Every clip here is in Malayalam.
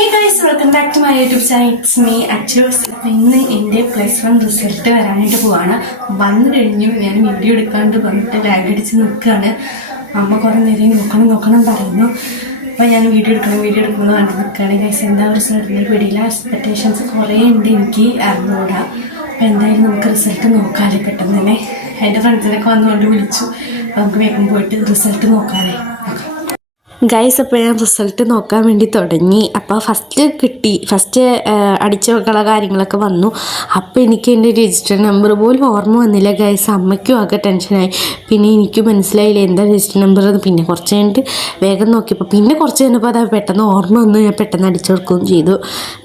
Hey guys, welcome back to my YouTube channel. It's me, Actus. ഇന്ന് എൻ്റെ +1 റിസൾട്ട് വരാനായിട്ട് പോവാണ്. വന്നു കഴിഞ്ഞു ഞാൻ വീഡിയോ എടുക്കാണ്ട് വന്നിട്ട് ലാഗ് അടിച്ച് നിൽക്കുകയാണ്. അമ്മ കുറേ നേരം നോക്കണം പറയുന്നു. അപ്പോൾ ഞാൻ വീഡിയോ എടുക്കണമെന്ന് കണ്ടു നിൽക്കുകയാണ്. ഗൈസ് എന്താ റിസൾട്ടിൻ്റെ പിടിയില്ല. എക്സ്പെക്റ്റേഷൻസ് കുറേ ഉണ്ട് എനിക്ക് അറിഞ്ഞൂടാ. അപ്പോൾ എന്തായാലും നമുക്ക് റിസൾട്ട് നോക്കാമല്ലേ പെട്ടെന്ന് തന്നെ. എൻ്റെ ഫ്രണ്ട്സിനൊക്കെ വന്നുകൊണ്ട് വിളിച്ചു. അപ്പോൾ നമുക്ക് വേഗം പോയിട്ട് റിസൾട്ട് നോക്കാമല്ലേ. ഗൈസ് അപ്പോൾ ഞാൻ റിസൾട്ട് നോക്കാൻ വേണ്ടി തുടങ്ങി. അപ്പോൾ ഫസ്റ്റ് അടിച്ച വെക്കുള്ള കാര്യങ്ങളൊക്കെ വന്നു. അപ്പോൾ എനിക്ക് എൻ്റെ രജിസ്റ്റർ നമ്പർ പോലും ഓർമ്മ വന്നില്ല ഗൈസ്. അമ്മയ്ക്കും ആകെ ടെൻഷനായി. പിന്നെ എനിക്ക് മനസ്സിലായില്ല എന്താ രജിസ്റ്റർ നമ്പർ എന്ന്. പിന്നെ കുറച്ച് കഴിഞ്ഞിട്ട് വേഗം നോക്കിയപ്പോൾ പിന്നെ കുറച്ച് കഴിഞ്ഞപ്പോൾ അത് പെട്ടെന്ന് ഓർമ്മ വന്നു. ഞാൻ പെട്ടെന്ന് അടിച്ചു കൊടുക്കുകയും ചെയ്തു.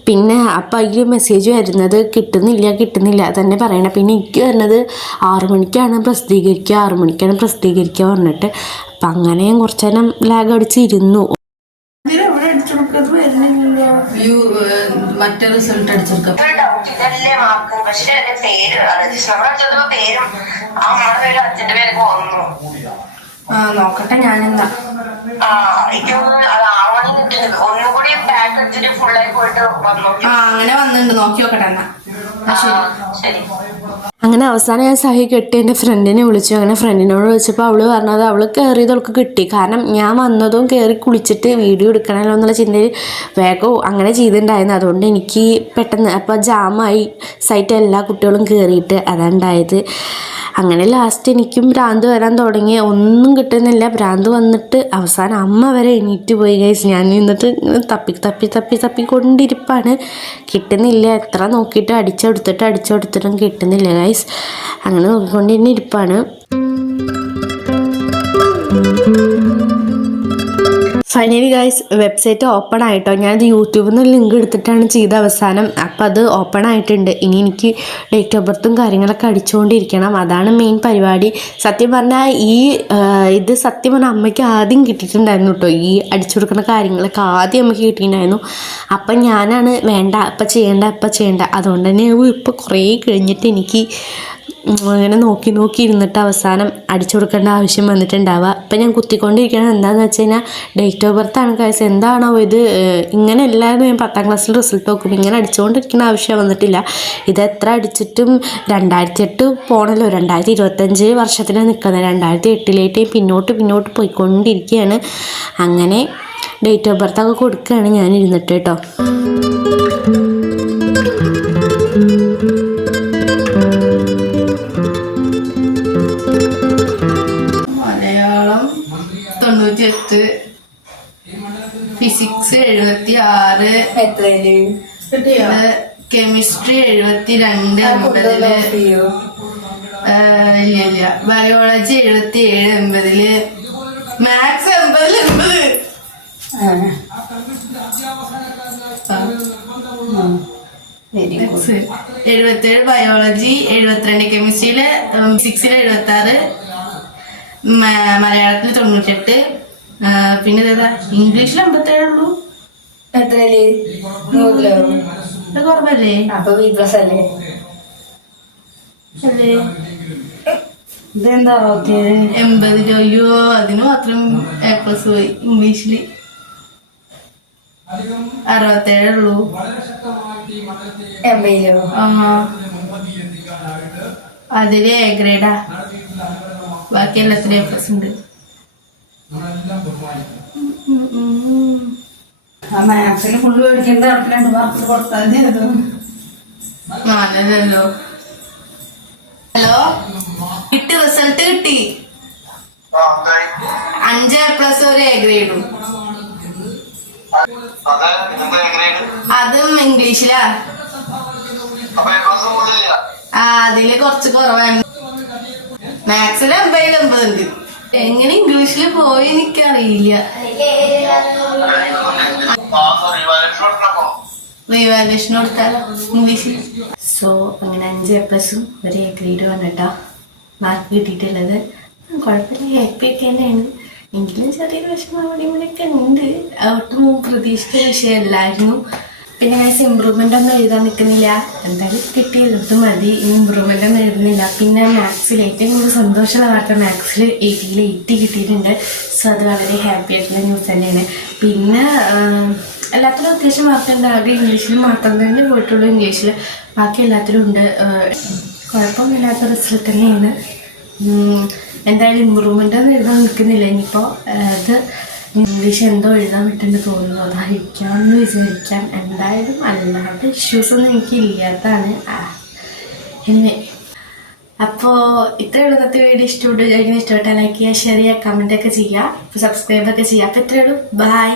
പിന്നെ അപ്പോൾ അതിൽ മെസ്സേജ് വരുന്നത് കിട്ടുന്നില്ല തന്നെ പറയണം. പിന്നെ എനിക്ക് വരുന്നത് 6 മണിക്കാണ് പ്രസിദ്ധീകരിക്കുക പറഞ്ഞിട്ട്. അപ്പം അങ്ങനെ ഞാൻ കുറച്ച് നേരം ലാഗ് അടിച്ചിരുന്നു. മറ്റേ റിസൾട്ട് അടിച്ചെടുക്കാം. നോക്കട്ടെ ഞാനെന്താ അങ്ങനെ വന്നിട്ടുണ്ട്. നോക്കി നോക്കട്ടെ എന്നാ. അങ്ങനെ അവസാനം ഞാൻ സഹി കെട്ടി എൻ്റെ ഫ്രണ്ടിനെ വിളിച്ചു. അങ്ങനെ ഫ്രണ്ടിനോട് വിളിച്ചപ്പോൾ അവൾ പറഞ്ഞത് അവൾ കയറിയത് അവൾക്ക് കിട്ടി. കാരണം ഞാൻ വന്നതും കയറി കുളിച്ചിട്ട് വീഡിയോ എടുക്കണമല്ലോ എന്നുള്ള ചിന്തയിൽ വേഗവും അങ്ങനെ ചെയ്തിട്ടുണ്ടായിരുന്നു. അതുകൊണ്ട് എനിക്ക് പെട്ടെന്ന് അപ്പോൾ ജാമായി സൈറ്റ് എല്ലാ കുട്ടികളും കയറിയിട്ട് അതാണ്ടായത്. അങ്ങനെ ലാസ്റ്റ് എനിക്കും ഭ്രാന്ത് വരാൻ തുടങ്ങി. ഒന്നും കിട്ടുന്നില്ല. ഭ്രാന്ത് വന്നിട്ട് അവസാനം അമ്മ വരെ എണീറ്റ് പോയി ഗൈസ്. ഞാൻ നിന്നിട്ട് തപ്പിക്കൊണ്ടിരിപ്പാണ്. കിട്ടുന്നില്ല. എത്ര നോക്കിയിട്ട് അടിച്ചെടുത്തിട്ടും കിട്ടുന്നില്ല ഗൈസ്. അങ്ങനെ നോക്കിക്കൊണ്ട് തന്നെ ഇരിപ്പാണ്. ഫൈനലി ഗൈസ് വെബ്സൈറ്റ് ഓപ്പൺ ആയിട്ടോ. ഞാനത് യൂട്യൂബിൽ നിന്ന് ലിങ്ക് എടുത്തിട്ടാണ് ചെയ്ത അവസാനം. അപ്പം അത് ഓപ്പൺ ആയിട്ടുണ്ട്. ഇനി എനിക്ക് ഡേറ്റ് ഓഫ് ബർത്തും കാര്യങ്ങളൊക്കെ അടിച്ചുകൊണ്ടിരിക്കണം. അതാണ് മെയിൻ പരിപാടി. സത്യം പറഞ്ഞാൽ ഇത് സത്യം പറഞ്ഞാൽ അമ്മയ്ക്ക് ആദ്യം കിട്ടിയിട്ടുണ്ടായിരുന്നു കേട്ടോ. ഈ അടിച്ചു കൊടുക്കുന്ന കാര്യങ്ങളൊക്കെ ആദ്യം അമ്മയ്ക്ക് കിട്ടിയിട്ടുണ്ടായിരുന്നു. അപ്പം ഞാനാണ് വേണ്ട ഇപ്പം ചെയ്യേണ്ട. അതുകൊണ്ട് തന്നെ ഇപ്പോൾ കുറേ കഴിഞ്ഞിട്ട് എനിക്ക് അങ്ങനെ നോക്കി ഇരുന്നിട്ട് അവസാനം അടിച്ചു കൊടുക്കേണ്ട ആവശ്യം വന്നിട്ടുണ്ടാവുക. അപ്പം ഞാൻ കുത്തിക്കൊണ്ടിരിക്കുന്നത് എന്താണെന്ന് വെച്ച് കഴിഞ്ഞാൽ ഡേറ്റ് ഓഫ് ബർത്താണ് കാര്യം. എന്താണോ ഇത് ഇങ്ങനെ എല്ലാവരും ഞാൻ 10ാം ക്ലാസ്സിൽ റിസൾട്ട് നോക്കും. ഇങ്ങനെ അടിച്ചുകൊണ്ടിരിക്കുന്ന ആവശ്യം വന്നിട്ടില്ല. ഇത് എത്ര അടിച്ചിട്ടും 2008 പോണല്ലോ. 2025 വർഷത്തിലാണ് നിൽക്കുന്നത്. 2008 പിന്നോട്ട് പോയിക്കൊണ്ടിരിക്കുകയാണ്. അങ്ങനെ ഡേറ്റ് ഓഫ് ബർത്തൊക്കെ കൊടുക്കുകയാണ് ഞാൻ ഇരുന്നിട്ട് കേട്ടോ. ഫിസിക്സ് 76, കെമിസ്ട്രി 72, 80 ഇല്ല. Biology 77, 80, maths 80. 77 ബയോളജി, 72 കെമിസ്ട്രിയില്, ഫിസിക്സില് 76, മലയാളത്തിൽ 98, പിന്നെ ഇംഗ്ലീഷിൽ 57 ഉള്ളൂ. കുറവല്ലേ? ഇതെന്താ 80? അയ്യോ അതിന് മാത്രം A+ പോയി. ഇംഗ്ലീഷില് 67 ഉള്ളൂ. അതില് A ഗ്രേഡാ. ബാക്കി എല്ലാത്തിനും A+ ഉണ്ട്. മാത്സിന് ഫുള്ള് മേടിക്കേണ്ട 2 മാർക്ക് കൊടുത്താൽ മാനല്ലോ. ഹലോ, റിസൾട്ട് കിട്ടി. 5 A+ ഒരു A ഗ്രേഡും. അതും ഇംഗ്ലീഷിലാ. അതില് കുറച്ച് കുറവാണ്. മാത്സില് 80 ഉണ്ട്. എങ്ങനെ ഇംഗ്ലീഷിൽ പോയി എനിക്കറിയില്ല. റിവാലുവേഷൻ കൊടുത്താലോ ഇംഗ്ലീഷിൽ. സോ അങ്ങനെ 5 A+ ഒരു A ഗ്രേഡ് വന്നിട്ടാ മാർക്ക് കിട്ടിയിട്ടുള്ളത്. കുഴപ്പമില്ല, ഹാപ്പിയൊക്കെ തന്നെയാണ്. എങ്കിലും ചെറിയൊരു വിഷമം അവിടെ ഇവിടെയൊക്കെ ഉണ്ട്. ഒട്ടും പ്രതീക്ഷിച്ച വിഷയമല്ലായിരുന്നു. പിന്നെ ഇമ്പ്രൂവ്മെൻ്റ് ഒന്നും എഴുതാൻ നിൽക്കുന്നില്ല. എന്തായാലും കിട്ടിയത് മതി. ഇമ്പ്രൂവ്മെൻ്റ് ഒന്നും എഴുതുന്നില്ല. പിന്നെ മാത്സിൽ ഏറ്റവും കൂടുതൽ സന്തോഷമുള്ള വാർത്ത, മാത്സിൽ 80 കിട്ടിയിട്ടുണ്ട്. സോ അത് വളരെ ഹാപ്പി ആയിട്ടുള്ള ന്യൂസ് തന്നെയാണ്. പിന്നെ എല്ലാത്തിലും അത്യാവശ്യം മാർക്കുണ്ട്. ആകെ ഇംഗ്ലീഷിൽ മാത്രം തന്നെ പോയിട്ടുള്ളൂ. ഇംഗ്ലീഷിൽ ബാക്കി എല്ലാത്തിലും ഉണ്ട്. കുഴപ്പമൊന്നുമില്ലാത്ത റിസൾട്ട് തന്നെയാണ്. എന്തായാലും ഇമ്പ്രൂവ്മെൻ്റ് ഒന്നും എഴുതാൻ നിൽക്കുന്നില്ല. ഇനിയിപ്പോൾ അത് ഇംഗ്ലീഷ് എന്തോ എഴുതാൻ വിട്ടെന്ന് തോന്നുന്നു, അതായിരിക്കാമെന്ന് വിചാരിക്കാം. എന്തായാലും അല്ലാതെ ഇഷ്യൂസൊന്നും എനിക്ക് ഇല്ലാത്തതാണ്. എനിവേ, അപ്പോൾ ഇത്രയുള്ള ഇന്നത്തെ വീഡിയോ ഇഷ്ടപ്പെട്ടു വിചാരിക്കുന്ന. ഇഷ്ടപ്പെട്ടാൽ ലൈക്ക് ചെയ്യുക, ഷെയർ ചെയ്യുക, കമൻറ്റൊക്കെ ചെയ്യുക, സബ്സ്ക്രൈബൊക്കെ ചെയ്യുക. അപ്പോൾ ഇത്രയേ ഉള്ളൂ. ബൈ.